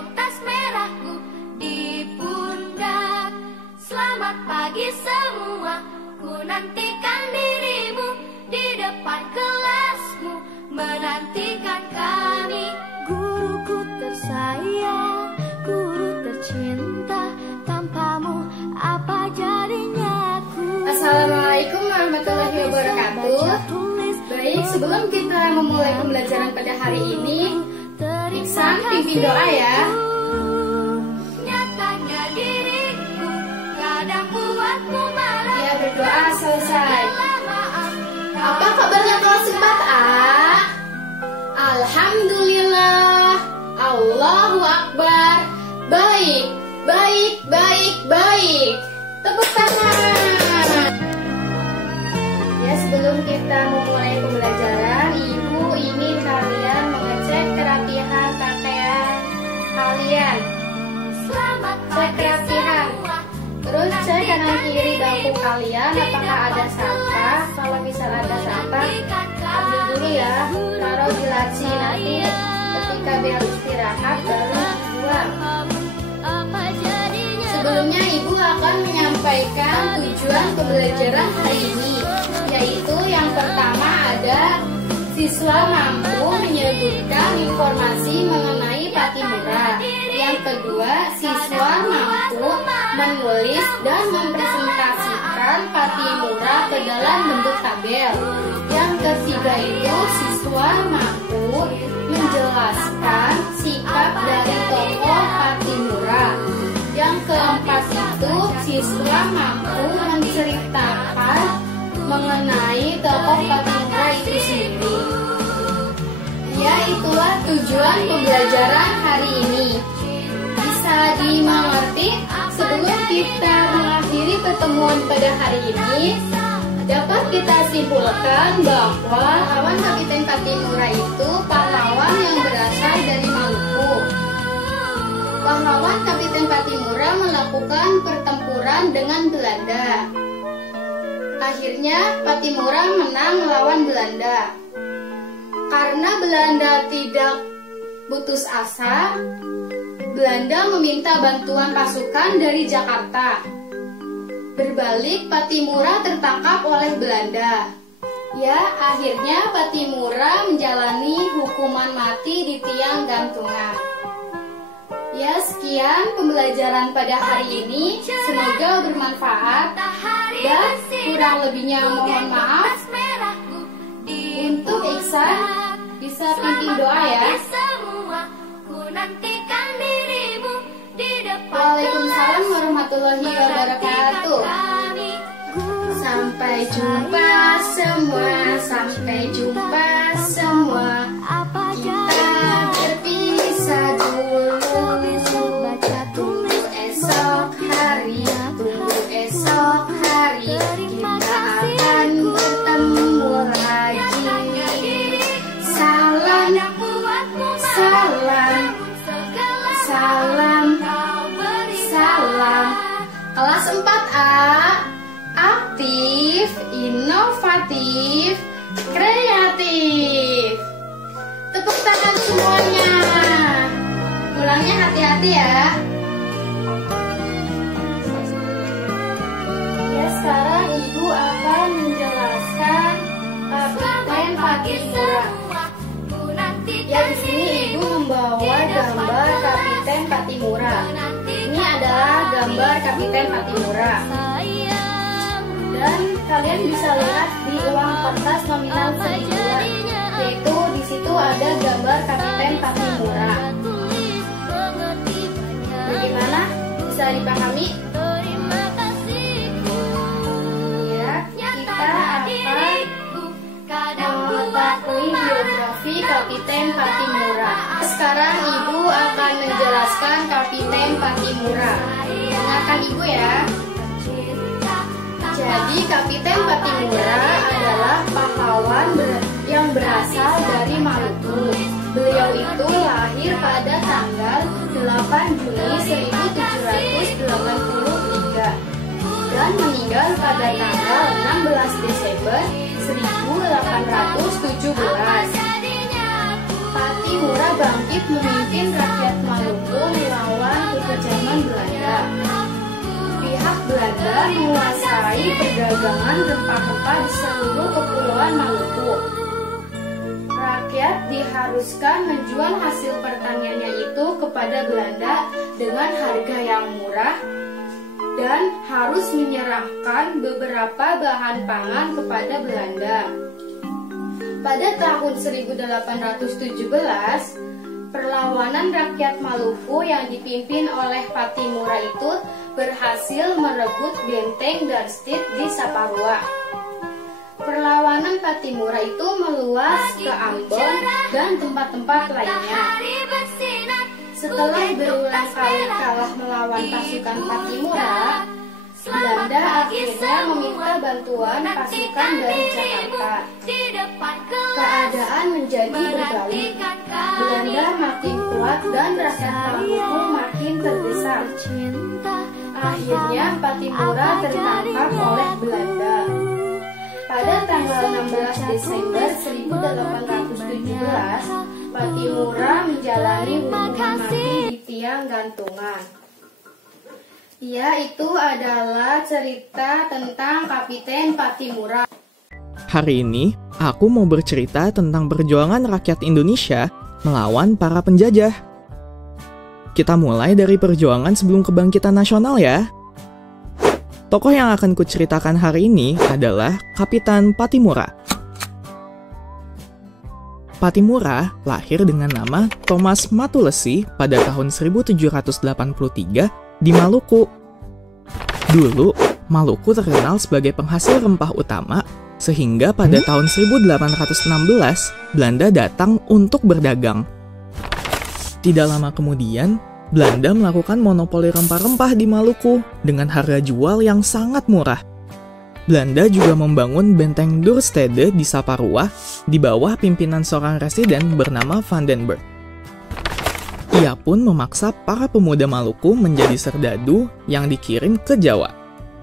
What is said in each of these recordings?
gendong tas merahku di pundak. Selamat pagi semua, ku nantikan dirimu di depan kelasmu, menantikan kami. Guruku tersayang, guru tercinta, tanpamu apa jadinya aku. Assalamualaikum warahmatullahi wabarakatuh. Baik, sebelum kita memulai pembelajaran pada hari ini, Iksan pimpin doa ya. Nyatanya diriku kadang buatmu marah. Ya, berdoa selesai. Apa kabarnya kelas 4A? Alhamdulillah, Allahu Akbar. Baik, baik, baik, baik. Tepuk tangan. Ya, sebelum kita memulai pembelajaran, Ibu ingin kalian mengecek kerapihan pakaian kalian. Cek kerapihan. Terus cek kanan kiri bangku kalian apakah ada sampah. Kalau misal ada sampah, ambil dulu ya, taruh di laci, nanti ketika bel istirahat baru dibuang. Sebelumnya Ibu akan menyampaikan tujuan pembelajaran hari ini, yaitu yang pertama ada siswa mampu menyebutkan informasi mengenai Patimura. Yang kedua, siswa mampu menulis dan mempresentasikan Patimura ke dalam bentuk tabel. Yang ketiga itu siswa mampu menjelaskan sikap dari tokoh Patimura. Yang keempat itu siswa mampu menceritakan mengenai tokoh Patimura itu sendiri. Ya, itulah tujuan pembelajaran hari ini. Bisa dimengerti? Sebelum kita mengakhiri pertemuan pada hari ini, dapat kita simpulkan bahwa Pahlawan Kapiten Patimura itu pahlawan yang berasal dari Maluku. Pahlawan Kapiten Patimura melakukan pertempuran dengan Belanda. Akhirnya Patimura menang melawan Belanda. Karena Belanda tidak putus asa, Belanda meminta bantuan pasukan dari Jakarta. Berbalik, Patimura tertangkap oleh Belanda. Ya, akhirnya Patimura menjalani hukuman mati di tiang gantungan. Ya, sekian pembelajaran pada hari ini. Semoga bermanfaat. Dan kurang lebihnya mohon maaf. Untuk Iksan, bisa pimpin doa ya. Waalaikumsalam warahmatullahi wabarakatuh. Sampai jumpa semua, sampai jumpa semua. Kita berpisah dulu. Tunggu esok hari, tunggu esok hari. Kita akan bertemu lagi. Salam, salam, salam, salam. Kelas 4A, aktif, inovatif, kreatif. Tepuk tangan semuanya. Pulangnya hati-hati ya. Ya, sekarang Ibu akan menjelaskan Kapiten Patimura. Ya, di sini Ibu membawa gambar Kapiten Patimura. Ini adalah gambar Kapiten Patimura. Dan kalian bisa lihat di uang kertas nominal seribuan, yaitu di situ ada gambar Kapiten Patimura. Bagaimana? Bisa dipahami? Ya, kita akan mengetahui biografi Kapiten Patimura. Sekarang Ibu akan menjelaskan Kapiten Patimura. Dengarkan Ibu ya. Jadi Kapiten Patimura adalah pahlawan yang berasal dari Maluku. Beliau itu lahir pada tanggal 8 Juni 1783 dan meninggal pada tanggal 16 Desember 1817. Patimura bangkit memimpin rakyat Maluku Belanda menguasai perdagangan rempah-rempah di seluruh kepulauan Maluku. Rakyat diharuskan menjual hasil pertaniannya itu kepada Belanda dengan harga yang murah dan harus menyerahkan beberapa bahan pangan kepada Belanda. Pada tahun 1817, perlawanan rakyat Maluku yang dipimpin oleh Pattimura itu berhasil merebut benteng Darstid di Saparua. Perlawanan Pattimura itu meluas ke Ambon dan tempat-tempat lainnya. Setelah berulang kali kalah melawan pasukan Pattimura, Belanda akhirnya meminta bantuan pasukan dari Jakarta. Keadaan menjadi berbalik. Belanda makin kuat dan rakyat Maluku makin terdesak. Akhirnya Pattimura tertangkap oleh Belanda. Pada tanggal 16 Desember 1817, Pattimura menjalani hukuman mati di tiang gantungan. Ya, itu adalah cerita tentang Kapiten Pattimura. Hari ini, aku mau bercerita tentang perjuangan rakyat Indonesia melawan para penjajah. Kita mulai dari perjuangan sebelum kebangkitan nasional ya. Tokoh yang akan kuceritakan hari ini adalah Kapitan Pattimura. Pattimura lahir dengan nama Thomas Matulesi pada tahun 1783 di Maluku. Dulu, Maluku terkenal sebagai penghasil rempah utama, sehingga pada tahun 1816, Belanda datang untuk berdagang. Tidak lama kemudian, Belanda melakukan monopoli rempah-rempah di Maluku dengan harga jual yang sangat murah. Belanda juga membangun benteng Dorstede di Saparua di bawah pimpinan seorang residen bernama Van den Berg. Ia pun memaksa para pemuda Maluku menjadi serdadu yang dikirim ke Jawa.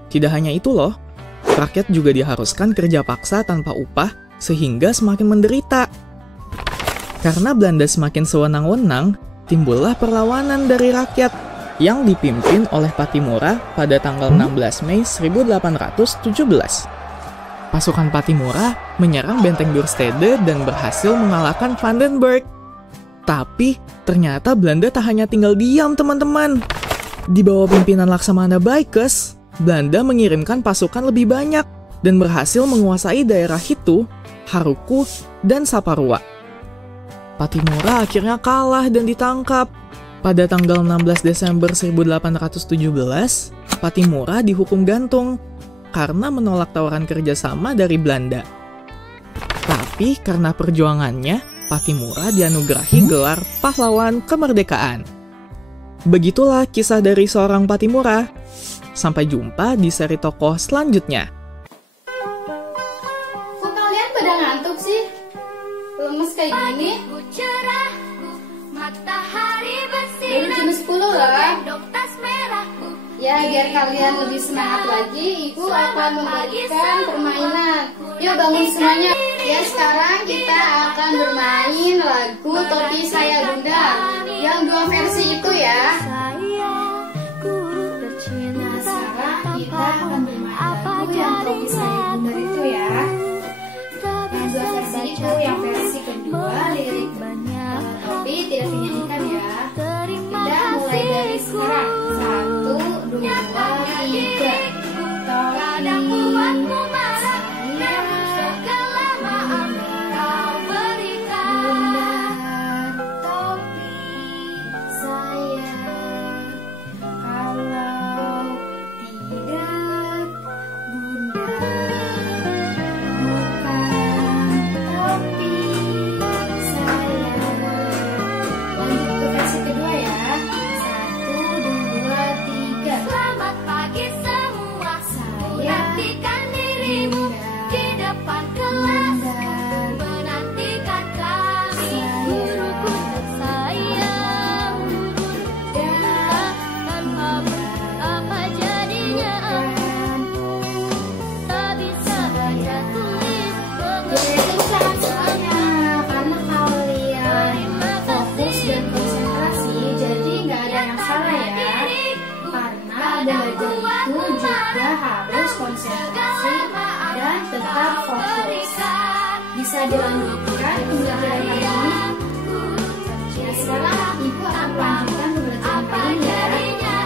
Tidak hanya itu loh, rakyat juga diharuskan kerja paksa tanpa upah sehingga semakin menderita. Karena Belanda semakin sewenang-wenang, timbullah perlawanan dari rakyat yang dipimpin oleh Pattimura pada tanggal 16 Mei 1817. Pasukan Pattimura menyerang benteng Dorstede dan berhasil mengalahkan Van den Berg. Tapi, ternyata Belanda tak hanya tinggal diam, teman-teman. Di bawah pimpinan Laksamana Baikes, Belanda mengirimkan pasukan lebih banyak dan berhasil menguasai daerah Hitu, Haruku, dan Saparua. Pattimura akhirnya kalah dan ditangkap. Pada tanggal 16 Desember 1817, Pattimura dihukum gantung karena menolak tawaran kerjasama dari Belanda. Tapi karena perjuangannya, Pattimura dianugerahi gelar pahlawan kemerdekaan. Begitulah kisah dari seorang Pattimura. Sampai jumpa di seri tokoh selanjutnya. Kok kalian pada ngantuk sih? Lemes kayak gini? Baru jam 10 lah. Ya, biar kalian lebih semangat lagi, Ibu akan memberikan permainan. Yuk bangun semuanya. Ya, sekarang kita akan bermain lagu Topi Saya Bunda yang 2 versi itu ya. Nah, sekarang kita akan bermain lagu yang Topi Saya Bunda itu ya. Yang 2 versi itu, yang versi kedua lirik Topi tidak dinyanyikan ya. Kita mulai dari sekarang. 1, 2, 3. Belajar itu juga konsentrasi, dan tetap fokus. Bisa dilanjutkan pembelajaran kali ini. Ya, sekarang Ibu akan melanjutkan pembelajaran kali ini ya.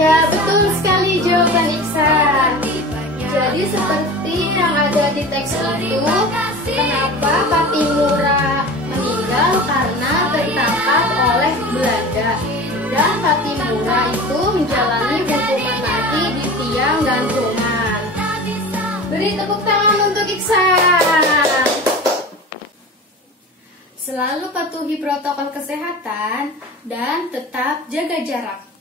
Ya, betul sekali jawaban Iksan. Jadi seperti yang ada di teks itu, kenapa Pattimura meninggal karena tertangkap oleh Belanda. Dan Pattimura itu menjalani hukuman mati di tiang gantungan. Beri tepuk tangan untuk Iksan. Selalu patuhi protokol kesehatan dan tetap jaga jarak.